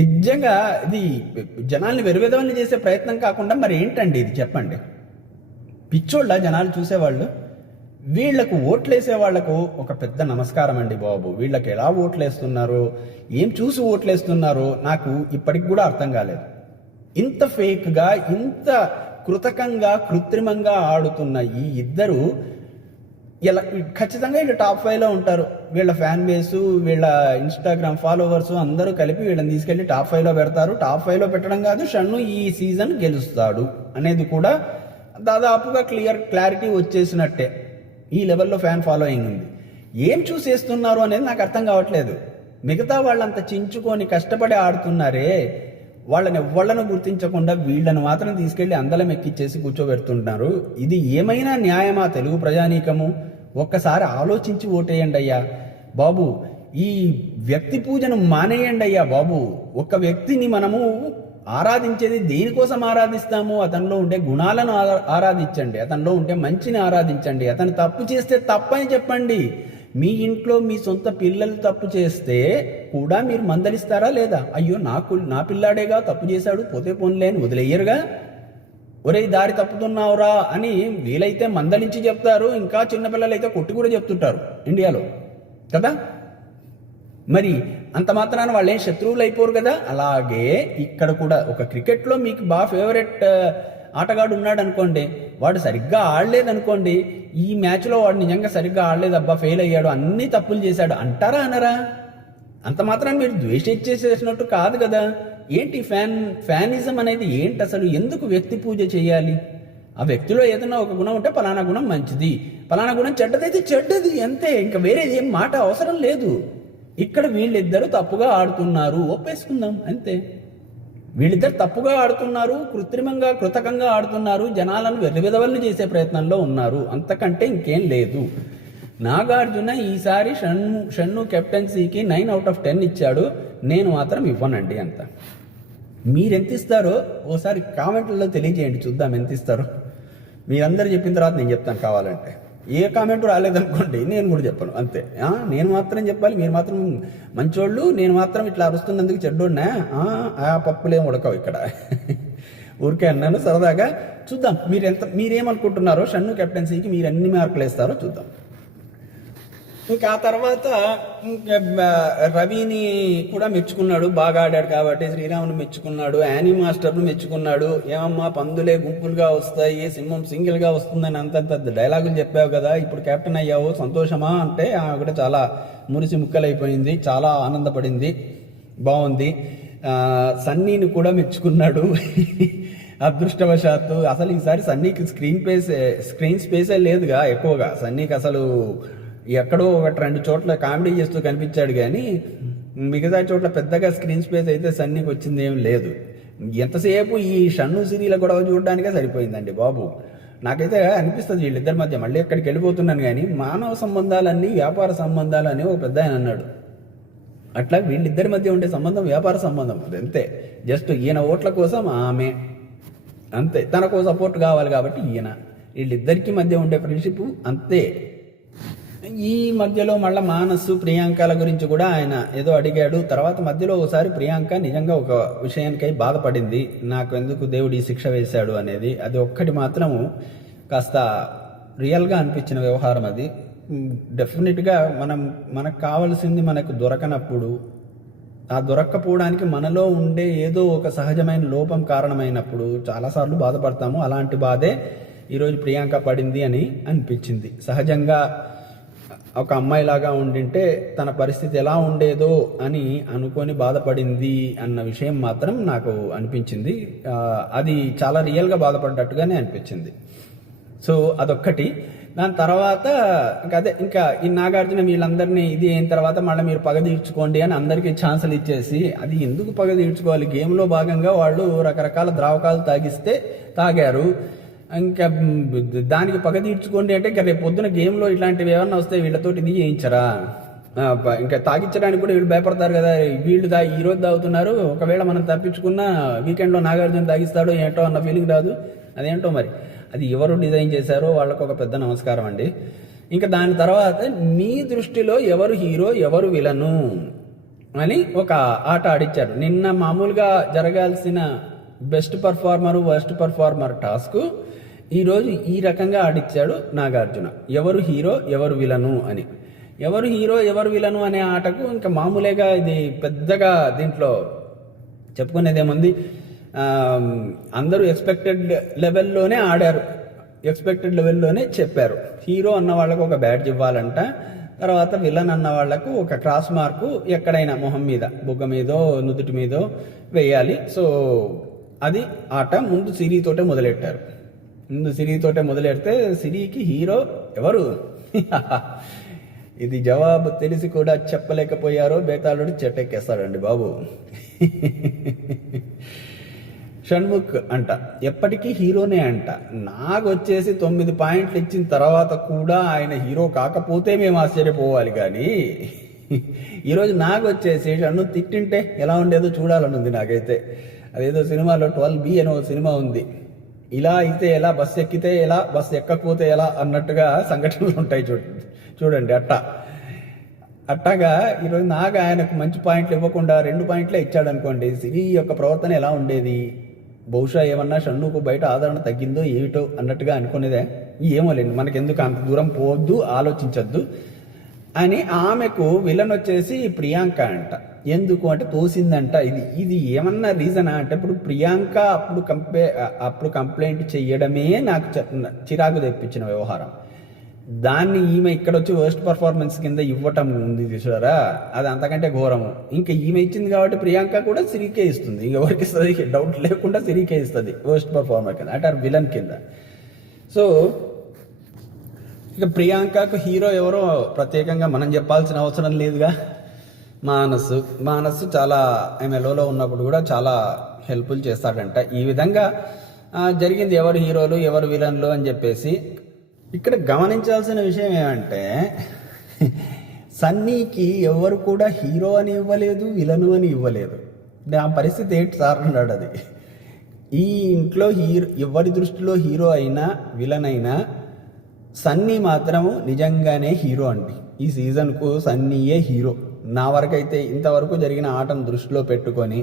నిజంగా ఇది జనాల్ని వెర్రివిధవల్ని చేసే ప్రయత్నం కాకుండా మరి ఏంటండి ఇది చెప్పండి? పిచ్చోళ్ళ జనాలు చూసేవాళ్ళు. వీళ్లకు ఓట్లేసే వాళ్లకు ఒక పెద్ద నమస్కారం అండి బాబు. వీళ్ళకి ఎలా ఓట్లేస్తున్నారో, ఏం చూసి ఓట్లేస్తున్నారో నాకు ఇప్పటికి కూడా అర్థం కాలేదు. ఇంత ఫేక్గా, ఇంత కృతకంగా, కృత్రిమంగా ఆడుతున్న ఈ ఇద్దరు ఇలా ఖచ్చితంగా వీళ్ళు టాప్ 5లో ఉంటారు. వీళ్ళ ఫ్యాన్ బేసు, వీళ్ళ ఇన్స్టాగ్రామ్ ఫాలోవర్స్ అందరూ కలిపి వీళ్ళని తీసుకెళ్లి టాప్ 5లో పెడతారు. టాప్ 5లో పెట్టడం కాదు, షన్ను ఈ సీజన్ గెలుస్తాడు అనేది కూడా దాదాపుగా క్లారిటీ వచ్చేసినట్టే. ఈ లెవెల్లో ఫ్యాన్ ఫాలోయింగ్ ఉంది. ఏం చూసేస్తున్నారు అనేది నాకు అర్థం కావట్లేదు. మిగతా వాళ్ళంతా చించుకొని కష్టపడి ఆడుతున్నారే, వాళ్ళను గుర్తించకుండా వీళ్ళను మాత్రం తీసుకెళ్లి అందలం ఎక్కిచ్చేసి కూర్చోబెడుతుంటున్నారు. ఇది ఏమైనా న్యాయమా తెలుగు ప్రజానీకము? ఒక్కసారి ఆలోచించి ఓటేయండి అయ్యా బాబు. ఈ వ్యక్తి పూజను మానేయండి అయ్యా బాబు. ఒక వ్యక్తిని మనము ఆరాధించేది దేనికోసం ఆరాధిస్తాము? అతనిలో ఉండే గుణాలను ఆరాధించండి, అతనిలో ఉండే మంచిని ఆరాధించండి. అతను తప్పు చేస్తే తప్పని చెప్పండి. మీ ఇంట్లో మీ సొంత పిల్లలు తప్పు చేస్తే కూడా మీరు మందలిస్తారా లేదా? అయ్యో నా పిల్లాడేగా తప్పు చేశాడు, పోతే పోన్లేని వదిలేయరుగా. ఒరే దారి తప్పుతున్నావురా అని వీలైతే మందలించి చెప్తారు. ఇంకా చిన్నపిల్లలు అయితే కొట్టి కూడా చెప్తుంటారు ఇండియాలో కదా. మరి అంత మాత్రాన వాళ్ళేం శత్రువులు అయిపోరు కదా. అలాగే ఇక్కడ కూడా ఒక క్రికెట్లో మీకు బాగా ఫేవరెట్ ఆటగాడు ఉన్నాడు అనుకోండి, వాడు సరిగ్గా ఆడలేదనుకోండి, ఈ మ్యాచ్లో వాడు నిజంగా సరిగ్గా ఆడలేదు, అబ్బా ఫెయిల్ అయ్యాడు, అన్ని తప్పులు చేశాడు అంటారా అనరా? అంత మాత్రాన్ని మీరు ద్వేషించేసేసినట్టు కాదు కదా. ఏంటి ఫ్యానిజం అనేది ఏంటి అసలు? ఎందుకు వ్యక్తి పూజ చేయాలి? ఆ వ్యక్తిలో ఏదైనా ఒక గుణం ఉంటే పలానా గుణం మంచిది, పలానా గుణం చెడ్డదైతే చెడ్డది, అంతే. ఇంకా వేరేది ఏం మాట అవసరం లేదు. ఇక్కడ వీళ్ళిద్దరూ తప్పుగా ఆడుతున్నారు, ఒప్పేసుకుందాం అంతే. వీళ్ళిద్దరు తప్పుగా ఆడుతున్నారు, కృతకంగా ఆడుతున్నారు, జనాలను వెర్రివిధవల్ని చేసే ప్రయత్నంలో ఉన్నారు, అంతకంటే ఇంకేం లేదు. నాగార్జున ఈసారి షన్ను కెప్టెన్సీకి 9/10 ఇచ్చాడు, నేను మాత్రం ఇవ్వనండి అంత. మీరెంత ఇస్తారో ఓసారి కామెంట్లలో తెలియజేయండి, చూద్దాం ఎంత ఇస్తారో. మీరందరూ చెప్పిన తర్వాత నేను చెప్తాను కావాలంటే. ఏ కామెంట్ రాలేదనుకోండి నేను కూడా చెప్పను, అంతే. నేను మాత్రం చెప్పాలి, మీరు మాత్రం మంచోళ్ళు, నేను మాత్రం ఇట్లా అరుస్తున్నందుకు చెడ్డోడినా? ఆ పప్పులేం ఉడకవు ఇక్కడ. ఊరికే అన్నాను సరదాగా. చూద్దాం మీరేమనుకుంటున్నారో, షన్ను కెప్టెన్సీకి మీరు ఎన్ని మార్కులు వేస్తారో చూద్దాం. ఇంకా ఆ తర్వాత రవిని కూడా మెచ్చుకున్నాడు, బాగా ఆడాడు కాబట్టి. శ్రీరామును మెచ్చుకున్నాడు, యానీ మాస్టర్ను మెచ్చుకున్నాడు. ఏమమ్మా పందులే గుంపులుగా వస్తాయి, సింహం సింగిల్గా వస్తుందని అంతంత డైలాగులు చెప్పావు కదా, ఇప్పుడు కెప్టెన్ అయ్యావు, సంతోషమా అంటే ఆమె కూడా చాలా మురిసి ముక్కలైపోయింది, చాలా ఆనందపడింది, బాగుంది. సన్నీని కూడా మెచ్చుకున్నాడు. అదృష్టవశాత్తు అసలు ఈసారి సన్నీకి స్క్రీన్ స్పేసే లేదుగా ఎక్కువగా. సన్నీకి అసలు ఎక్కడో 1-2 చోట్ల కామెడీ చేస్తూ కనిపించాడు, కానీ మిగతా చోట్ల పెద్దగా స్క్రీన్ స్పేస్ అయితే సన్నీకి వచ్చింది ఏం లేదు. ఎంతసేపు ఈ షన్ను సిరీల గొడవ చూడడానికే సరిపోయిందండి బాబు. నాకైతే అనిపిస్తుంది వీళ్ళిద్దరి మధ్య, మళ్ళీ ఎక్కడికి వెళ్ళిపోతున్నాను కానీ, మానవ సంబంధాలన్నీ వ్యాపార సంబంధాలు అని ఒక పెద్ద ఆయన అన్నాడు. అట్లా వీళ్ళిద్దరి మధ్య ఉండే సంబంధం వ్యాపార సంబంధం, అది అంతే. జస్ట్ ఈయన ఓట్ల కోసం ఆమె, అంతే. తనకు సపోర్ట్ కావాలి కాబట్టి ఈయన, వీళ్ళిద్దరికి మధ్య ఉండే ఫ్రెండ్షిప్ అంతే. ఈ మధ్యలో మళ్ళీ మానసు ప్రియాంకల గురించి కూడా ఆయన ఏదో అడిగాడు. తర్వాత మధ్యలో ఒకసారి ప్రియాంక నిజంగా ఒక విషయానికై బాధపడింది, నాకు ఎందుకు దేవుడు ఈ శిక్ష వేశాడు అనేది. అది ఒక్కటి మాత్రము కాస్త రియల్గా అనిపించిన వ్యవహారం అది. డెఫినెట్గా మనకు కావాల్సింది మనకు దొరకనప్పుడు, ఆ దొరక్కపోవడానికి మనలో ఉండే ఏదో ఒక సహజమైన లోపం కారణమైనప్పుడు చాలాసార్లు బాధపడతాము. అలాంటి బాధే ఈరోజు ప్రియాంక పడింది అని అనిపించింది. సహజంగా ఒక అమ్మాయిలాగా ఉండింటే తన పరిస్థితి ఎలా ఉండేదో అని అనుకొని బాధపడింది అన్న విషయం మాత్రం నాకు అనిపించింది. అది చాలా రియల్గా బాధపడ్డట్టుగానే అనిపించింది. సో అదొక్కటి. దాని తర్వాత ఇంకా ఈ నాగార్జున వీళ్ళందరినీ ఇది అయిన తర్వాత మళ్ళీ మీరు పగ తీర్చుకోండి అని అందరికీ ఛాన్సులు ఇచ్చేసి, అది ఎందుకు పగ తీర్చుకోవాలి? గేమ్లో భాగంగా వాళ్ళు రకరకాల ద్రావకాలు తాగారు, ఇంకా దానికి పగ తీర్చుకోండి అంటే ఇంకా రేపు పొద్దున గేమ్లో ఇట్లాంటివి ఏమన్నా వస్తే వీళ్ళతోటి ఇది చేయించరా? ఇంకా తాగించడానికి కూడా వీళ్ళు భయపడతారు కదా. వీళ్ళు ఈ రోజు తాగుతున్నారు, ఒకవేళ మనం తప్పించుకున్నా వీకెండ్లో నాగార్జున తాగిస్తాడో ఏంటో అన్న ఫీలింగ్ రాదు. అదేంటో మరి, అది ఎవరు డిజైన్ చేశారో వాళ్ళకు ఒక పెద్ద నమస్కారం అండి. ఇంకా దాని తర్వాత మీ దృష్టిలో ఎవరు హీరో ఎవరు విలను అని ఒక ఆట ఆడిచ్చారు. నిన్న మామూలుగా జరగాల్సిన best performer worst performer task ఈరోజు ఈ రకంగా ఆడిచ్చాడు నాగార్జున. ఎవరు హీరో ఎవరు విలను అని. ఎవరు హీరో ఎవరు విలను అనే ఆటకు ఇంకా మామూలుగా ఇది పెద్దగా దీంట్లో చెప్పుకునేదేముంది, అందరూ ఎక్స్పెక్టెడ్ లెవెల్లోనే ఆడారు, ఎక్స్పెక్టెడ్ లెవెల్లోనే చెప్పారు. హీరో అన్న వాళ్ళకు ఒక బ్యాడ్జ్ ఇవ్వాలంట, తర్వాత విలన్ అన్న వాళ్లకు ఒక క్రాస్ మార్కు ఎక్కడైనా మొహం మీద, బుగ్గ మీదో నుదుటి మీదో వేయాలి. సో అది ఆట. ముందు సిరితోటే మొదలెట్టారు. సిరితోటే మొదలెడితే సిరికి హీరో ఎవరు? ఇది జవాబు తెలిసి కూడా చెప్పలేకపోయారో బేతాళుడు చెట్టెక్కేస్తాడండి బాబు. షణ్ముఖ్ అంట ఎప్పటికీ హీరోనే అంట. నాకు వచ్చేసి 9 పాయింట్లు ఇచ్చిన తర్వాత కూడా ఆయన హీరో కాకపోతే మేము ఆశ్చర్యపోవాలి, కానీ ఈరోజు నాకు వచ్చేసి షణ్ను తిట్టింటే ఎలా ఉండేదో చూడాలనుంది నాకైతే. అదేదో సినిమాలో 12B అనే ఒక సినిమా ఉంది, ఇలా అయితే ఎలా, బస్సు ఎక్కితే ఎలా, బస్సు ఎక్కకపోతే ఎలా అన్నట్టుగా సంఘటనలు ఉంటాయి చూడండి. అట్టాగా ఈరోజు నాకు ఆయనకు మంచి పాయింట్లు ఇవ్వకుండా 2 పాయింట్లే ఇచ్చాడు అనుకోండి, సిరి యొక్క ప్రవర్తన ఎలా ఉండేది? బహుశా ఏమన్నా షణ్నుకు బయట ఆదరణ తగ్గిందో ఏమిటో అన్నట్టుగా అనుకునేదే. ఏమోలేండి, మనకెందుకు అంత దూరం పోవద్దు, ఆలోచించద్దు అని. ఆమెకు విలన్ వచ్చేసి ప్రియాంక అంట. ఎందుకు అంటే తోసిందంట. ఇది ఏమన్నా రీజనా అంటే, ఇప్పుడు ప్రియాంక అప్పుడు కంప్లైంట్ చెయ్యడమే నాకు చిరాకు తెప్పించిన వ్యవహారం. దాన్ని ఈమె ఇక్కడ వచ్చి వర్స్ట్ పర్ఫార్మెన్స్ కింద ఇవ్వటం ఉంది చూసారా, అది అంతకంటే ఘోరము. ఇంకా ఈమె ఇచ్చింది కాబట్టి ప్రియాంక కూడా సిరికే ఇస్తుంది. ఇంకెవరికి ఇస్తుంది? డౌట్ లేకుండా సిరికే ఇస్తుంది వర్స్ట్ పర్ఫార్మర్ కింద, అంటే విలన్ కింద. సో ఇక ప్రియాంకకు హీరో ఎవరో ప్రత్యేకంగా మనం చెప్పాల్సిన అవసరం లేదుగా. మానసు చాలా ఆమె లోలో ఉన్నప్పుడు కూడా చాలా హెల్ప్లు చేస్తాడంట. ఈ విధంగా జరిగింది ఎవరు హీరోలు ఎవరు విలన్లు అని చెప్పేసి. ఇక్కడ గమనించాల్సిన విషయం ఏమంటే సన్నీకి ఎవరు కూడా హీరో అని ఇవ్వలేదు, విలను అని ఇవ్వలేదు. ఆ పరిస్థితి ఏంటి సార్ అన్నాడు. అది ఈ ఇంట్లో ఎవరి దృష్టిలో హీరో అయినా విలన్ అయినా సన్నీ మాత్రము నిజంగానే హీరో అండి. ఈ సీజన్కు సన్నీయే హీరో. నా వరకైతే ఇంతవరకు జరిగిన ఆటను దృష్టిలో పెట్టుకొని,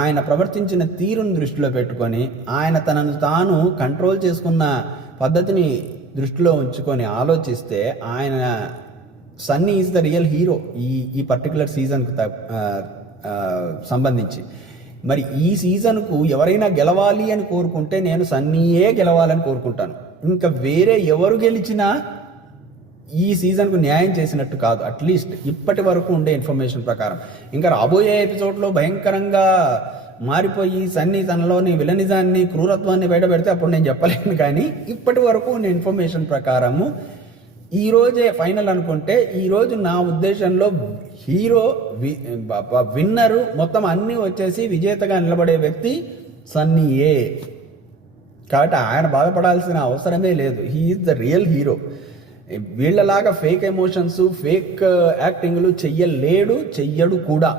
ఆయన ప్రవర్తించిన తీరును దృష్టిలో పెట్టుకొని, ఆయన తనను తాను కంట్రోల్ చేసుకున్న పద్ధతిని దృష్టిలో ఉంచుకొని ఆలోచిస్తే ఆయన Sunny is the real hero ఈ పర్టికులర్ సీజన్కు సంబంధించి. మరి ఈ సీజన్కు ఎవరైనా గెలవాలి అని కోరుకుంటే నేను సన్నీయే గెలవాలని కోరుకుంటాను. ఇంకా వేరే ఎవరు గెలిచినా ఈ సీజన్కు న్యాయం చేసినట్టు కాదు, అట్లీస్ట్ ఇప్పటి వరకు ఉండే ఇన్ఫర్మేషన్ ప్రకారం. ఇంకా రాబోయే ఎపిసోడ్లో భయంకరంగా మారిపోయి సన్నీ తనలోని విలనిజాన్ని క్రూరత్వాన్ని బయటపెడితే అప్పుడు నేను చెప్పలేను. కానీ ఇప్పటి వరకు ఉన్న ఇన్ఫర్మేషన్ ప్రకారము ఈరోజే ఫైనల్ అనుకుంటే, ఈరోజు నా ఉద్దేశంలో హీరో విన్నరు మొత్తం అన్నీ వచ్చేసి విజేతగా నిలబడే వ్యక్తి సన్నీయే. కాబట్టి ఆయన బాధపడాల్సిన అవసరమే లేదు. He is the real hero. వీళ్ళలాగా ఫేక్ ఎమోషన్స్ ఫేక్ యాక్టింగ్లు చెయ్యడు కూడా.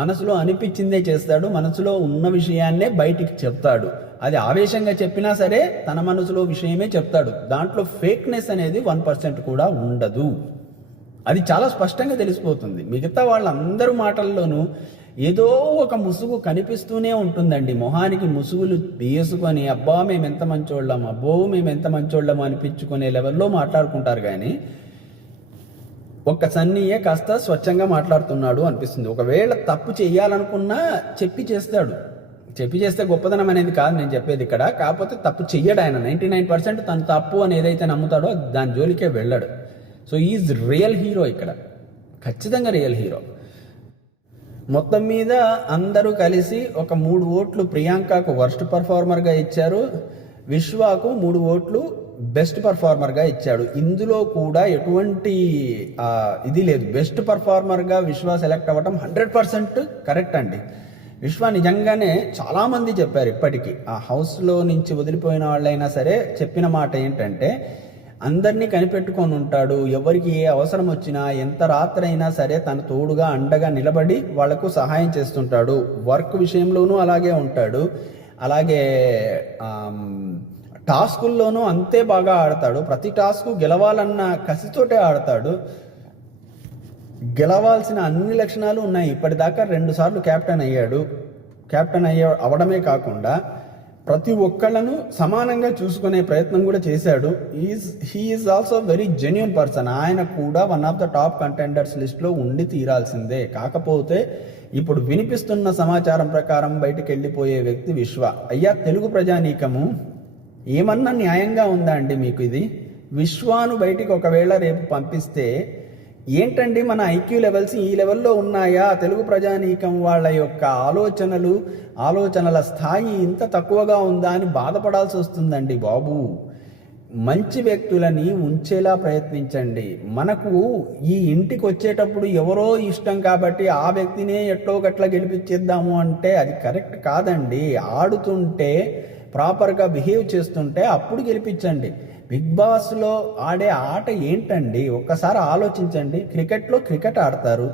మనసులో అనిపించిందే చేస్తాడు, మనసులో ఉన్న విషయాన్నే బయటికి చెప్తాడు. అది ఆవేశంగా చెప్పినా సరే తన మనసులో విషయమే చెప్తాడు. దాంట్లో ఫేక్నెస్ అనేది 1% కూడా ఉండదు. అది చాలా స్పష్టంగా తెలిసిపోతుంది. మిగతా వాళ్ళందరూ మాటల్లోనూ ఏదో ఒక ముసుగు కనిపిస్తూనే ఉంటుందండి. మొహానికి ముసుగులు వేసుకొని అబ్బా మేమెంత మంచోళ్ళం, అబ్బో మేమెంత మంచోళ్ళం అనిపించుకునే లెవెల్లో మాట్లాడుకుంటారు. కానీ ఒక్క సన్నీయే కాస్త స్వచ్ఛంగా మాట్లాడుతున్నాడు అనిపిస్తుంది. ఒకవేళ తప్పు చేయాలనుకున్నా చెప్పి చేస్తే గొప్పదనం అనేది కాదు నేను చెప్పేది ఇక్కడ. కాకపోతే తప్పు చెయ్యడు ఆయన. 99% తను తప్పు అని ఏదైతే నమ్ముతాడో దాని జోలికే వెళ్ళాడు. సో ఈజ్ రియల్ హీరో ఇక్కడ, ఖచ్చితంగా రియల్ హీరో. మొత్తం మీద అందరూ కలిసి ఒక 3 ఓట్లు ప్రియాంకకు వర్స్ట్ పర్ఫార్మర్గా ఇచ్చారు, విశ్వాకు 3 ఓట్లు బెస్ట్ పర్ఫార్మర్గా ఇచ్చాడు. ఇందులో కూడా ఎటువంటి ఇది లేదు. బెస్ట్ పర్ఫార్మర్గా విశ్వ సెలెక్ట్ అవ్వడం 100% కరెక్ట్ అండి. విశ్వ నిజంగానే చాలామంది చెప్పారు ఇప్పటికీ, ఆ హౌస్లో నుంచి వదిలిపోయిన వాళ్ళైనా సరే చెప్పిన మాట ఏంటంటే అందరినీ కనిపెట్టుకొని ఉంటాడు. ఎవరికి ఏ అవసరం వచ్చినా ఎంత రాత్రి అయినా సరే తన తోడుగా అండగా నిలబడి వాళ్లకు సహాయం చేస్తుంటాడు. వర్క్ విషయంలోనూ అలాగే ఉంటాడు. అలాగే టాస్కుల్లోనూ అంతే బాగా ఆడతాడు. ప్రతి టాస్క్ గెలవాలన్న కసితోటే ఆడతాడు. గెలవాల్సిన అన్ని లక్షణాలు ఉన్నాయి. ఇప్పటిదాకా 2 సార్లు క్యాప్టెన్ అవడమే కాకుండా ప్రతి ఒక్కళ్ళను సమానంగా చూసుకునే ప్రయత్నం కూడా చేశాడు. He is also very genuine person. ఆయన కూడా one of the top contenders లిస్ట్లో ఉండి తీరాల్సిందే. కాకపోతే ఇప్పుడు వినిపిస్తున్న సమాచారం ప్రకారం బయటికి వెళ్ళిపోయే వ్యక్తి విశ్వ. అయ్యా తెలుగు ప్రజానీకము, ఏమన్నా న్యాయంగా ఉందా అండి మీకు ఇది? విశ్వాను బయటికి ఒకవేళ రేపు పంపిస్తే ఏంటండి మన ఐక్యూ లెవెల్స్ ఈ లెవెల్లో ఉన్నాయా? తెలుగు ప్రజానీకం వాళ్ళ యొక్క ఆలోచనల స్థాయి ఇంత తక్కువగా ఉందా అని బాధపడాల్సి వస్తుందండి బాబు. మంచి వ్యక్తులని ఉంచేలా ప్రయత్నించండి. మనకు ఈ ఇంటికి వచ్చేటప్పుడు ఎవరో ఇష్టం కాబట్టి ఆ వ్యక్తినే ఎట్లో గట్లా గెలిపించేద్దాము అంటే అది కరెక్ట్ కాదండి. ఆడుతుంటే ప్రాపర్గా బిహేవ్ చేస్తుంటే అప్పుడు గెలిపించండి. బిగ్ బాస్లో ఆడే ఆట ఏంటండి? ఒక్కసారి ఆలోచించండి. క్రికెట్లో క్రికెట్ ఆడతారు,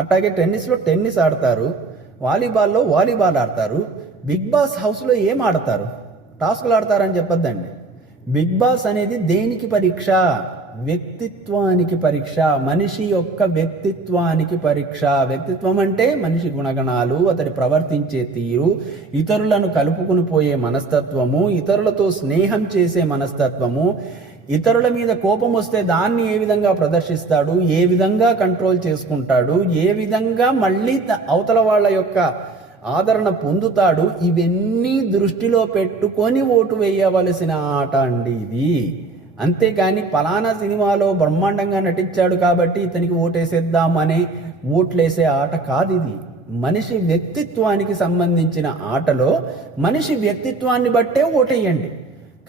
అట్లాగే టెన్నిస్లో టెన్నిస్ ఆడతారు, వాలీబాల్లో వాలీబాల్ ఆడతారు. బిగ్ బాస్ హౌస్లో ఏం ఆడతారు? టాస్కులు ఆడతారని చెప్పొద్దండి. బిగ్ బాస్ అనేది దేనికి పరీక్ష? వ్యక్తిత్వానికి పరీక్ష. మనిషి యొక్క వ్యక్తిత్వానికి పరీక్ష. వ్యక్తిత్వం అంటే మనిషి గుణగణాలు, అతడి ప్రవర్తించే తీరు, ఇతరులను కలుపుకుని పోయే మనస్తత్వము, ఇతరులతో స్నేహం చేసే మనస్తత్వము, ఇతరుల మీద కోపం వస్తే దాన్ని ఏ విధంగా ప్రదర్శిస్తాడు, ఏ విధంగా కంట్రోల్ చేసుకుంటాడు, ఏ విధంగా మళ్ళీ అవతల వాళ్ళ యొక్క ఆదరణ పొందుతాడు. ఇవన్నీ దృష్టిలో పెట్టుకొని ఓటు వేయవలసిన ఆట అండి ఇది. అంతేగాని పలానా సినిమాలో బ్రహ్మాండంగా నటించాడు కాబట్టి ఇతనికి ఓటేసేద్దామనే ఓట్లేసే ఆట కాదు ఇది. మనిషి వ్యక్తిత్వానికి సంబంధించిన ఆటలో మనిషి వ్యక్తిత్వాన్ని బట్టే ఓటేయండి.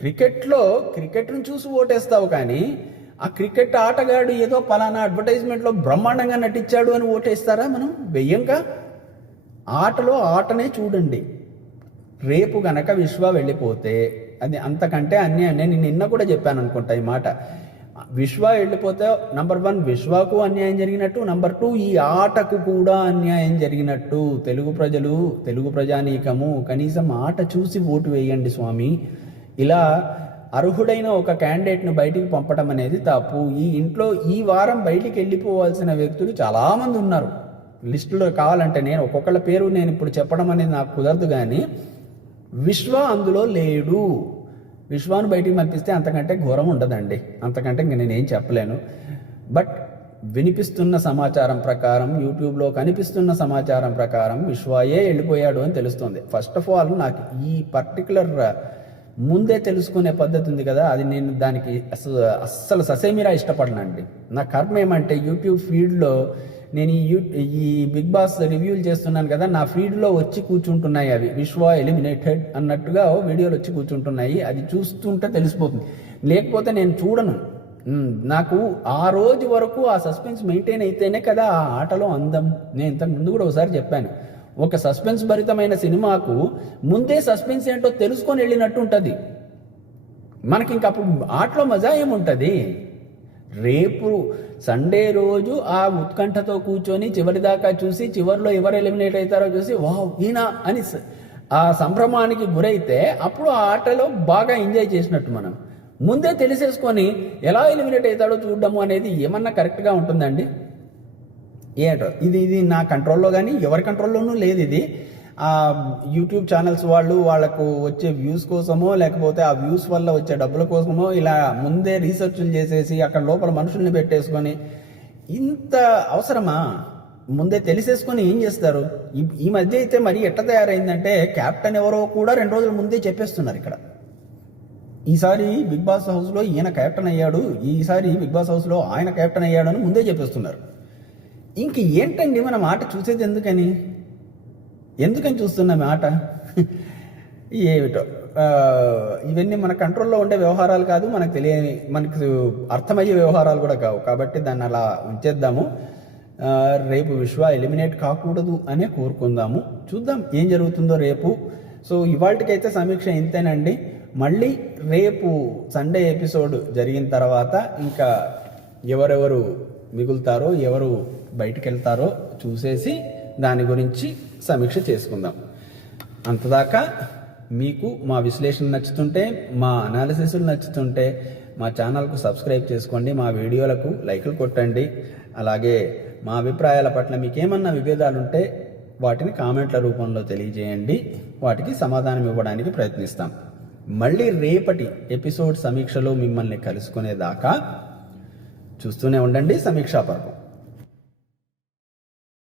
క్రికెట్ను చూసి ఓటేస్తావు కానీ ఆ క్రికెట్ ఆటగాడు ఏదో పలానా అడ్వర్టైజ్మెంట్లో బ్రహ్మాండంగా నటించాడు అని ఓటేస్తారా? మనం వెయ్యంగా. ఆటలో ఆటనే చూడండి. రేపు గనక విశ్వ వెళ్ళిపోతే అది అంతకంటే అన్యాయం. నేను నిన్న కూడా చెప్పాను అనుకుంటా ఈ మాట. విశ్వ వెళ్ళిపోతే నంబర్ 1 విశ్వకు అన్యాయం జరిగినట్టు, నంబర్ 2 ఈ ఆటకు కూడా అన్యాయం జరిగినట్టు. తెలుగు ప్రజలు, తెలుగు ప్రజానీకము కనీసం ఆట చూసి ఓటు వేయండి స్వామి. ఇలా అర్హుడైన ఒక క్యాండిడేట్ను బయటికి పంపడం అనేది తప్పు. ఈ ఇంట్లో ఈ వారం బయటికి వెళ్ళిపోవాల్సిన వ్యక్తులు చాలామంది ఉన్నారు లిస్టులో. కావాలంటే నేను ఒక్కొక్కళ్ళ పేరు నేను ఇప్పుడు చెప్పడం అనేది నాకు కుదరదు, కానీ విశ్వ అందులో లేడు. విశ్వాను బయటికి పంపిస్తే అంతకంటే ఘోరం ఉండదండి. అంతకంటే ఇంక నేనేం చెప్పలేను. బట్ వినిపిస్తున్న సమాచారం ప్రకారం, యూట్యూబ్లో కనిపిస్తున్న సమాచారం ప్రకారం విశ్వాయే వెళ్ళిపోయాడు అని తెలుస్తుంది. ఫస్ట్ ఆఫ్ ఆల్ నాకు ఈ పర్టికులర్ ముందే తెలుసుకునే పద్ధతి ఉంది కదా, అది నేను దానికి అస్సలు ససేమిరా ఇష్టపడనండి. నా కర్మ ఏమంటే యూట్యూబ్ ఫీడ్లో నేను ఈ బిగ్ బాస్ రివ్యూలు చేస్తున్నాను కదా, నా ఫీడ్లో వచ్చి కూర్చుంటున్నాయి అవి. విశ్వ ఎలిమినేటెడ్ అన్నట్టుగా వీడియోలు వచ్చి కూర్చుంటున్నాయి. అది చూస్తుంటే తెలిసిపోతుంది, లేకపోతే నేను చూడను. నాకు ఆ రోజు వరకు ఆ సస్పెన్స్ మెయింటైన్ అయితేనే కదా ఆ ఆటలో అందం. నేను ఇంతకు ముందు కూడా ఒకసారి చెప్పాను, ఒక సస్పెన్స్ భరితమైన సినిమాకు ముందే సస్పెన్స్ ఏంటో తెలుసుకొని వెళ్ళినట్టు ఉంటుంది. మనకి ఇంకప్పుడు ఆటలో మజా ఏముంటుంది? రేపు సండే రోజు ఆ ఉత్కంఠతో కూర్చొని చివరిదాకా చూసి చివరిలో ఎవరు ఎలిమినేట్ అవుతారో చూసి వావ్ ఈయన అని ఆ సంభ్రమానికి గురైతే అప్పుడు ఆ ఆటలో బాగా ఎంజాయ్ చేసినట్టు. మనం ముందే తెలిసేసుకొని ఎలా ఎలిమినేట్ అవుతాడో చూడడము అనేది ఏమన్నా కరెక్ట్గా ఉంటుందండి? ఏంటో ఇది నా కంట్రోల్లో కానీ ఎవరి కంట్రోల్లోనూ లేదు. ఇది యూట్యూబ్ ఛానల్స్ వాళ్ళకు వచ్చే వ్యూస్ కోసమో లేకపోతే ఆ వ్యూస్ వల్ల వచ్చే డబ్బుల కోసమో ఇలా ముందే రీసెర్చ్లు చేసేసి అక్కడ లోపల మనుషుల్ని పెట్టేసుకొని ఇంత అవసరమా? ముందే తెలిసేసుకొని ఏం చేస్తారు? ఈ మధ్య అయితే మరి ఎట్లా తయారైందంటే క్యాప్టెన్ ఎవరో కూడా 2 రోజుల ముందే చెప్పేస్తున్నారు. ఇక్కడ ఈసారి బిగ్ బాస్ హౌస్లో ఈయన క్యాప్టెన్ అయ్యాడు, ఈసారి బిగ్ బాస్ హౌస్లో ఆయన క్యాప్టెన్ అయ్యాడు అని ముందే చెప్పేస్తున్నారు. ఇంక ఏంటండి మనం ఆట చూసేది ఎందుకని చూస్తున్నాం ఆట? ఏమిటో ఇవన్నీ మన కంట్రోల్లో ఉండే వ్యవహారాలు కాదు, మనకు అర్థమయ్యే వ్యవహారాలు కూడా కావు. కాబట్టి దాన్ని అలా ఉంచేద్దాము. రేపు విశ్వ ఎలిమినేట్ కాకూడదు అనే కోరుకుందాము. చూద్దాం ఏం జరుగుతుందో రేపు. సో ఇవాళకైతే సమీక్ష ఇంతేనండి. మళ్ళీ రేపు సండే ఎపిసోడ్ జరిగిన తర్వాత ఇంకా ఎవరెవరు మిగులుతారో, ఎవరు బయటికి వెళ్తారో చూసేసి దాని గురించి సమీక్ష చేసుకుందాం. అంతదాకా మీకు మా విశ్లేషణ నచ్చుతుంటే, మా అనాలిసిస్లు నచ్చుతుంటే మా ఛానల్కు సబ్స్క్రైబ్ చేసుకోండి, మా వీడియోలకు లైకులు కొట్టండి. అలాగే మా అభిప్రాయాల పట్ల మీకేమన్నా విభేదాలు ఉంటే వాటిని కామెంట్ల రూపంలో తెలియజేయండి. వాటికి సమాధానం ఇవ్వడానికి ప్రయత్నిస్తాం. మళ్ళీ రేపటి ఎపిసోడ్ సమీక్షలో మిమ్మల్ని కలుసుకునేదాకా చూస్తూనే ఉండండి సమీక్షా పర్వం.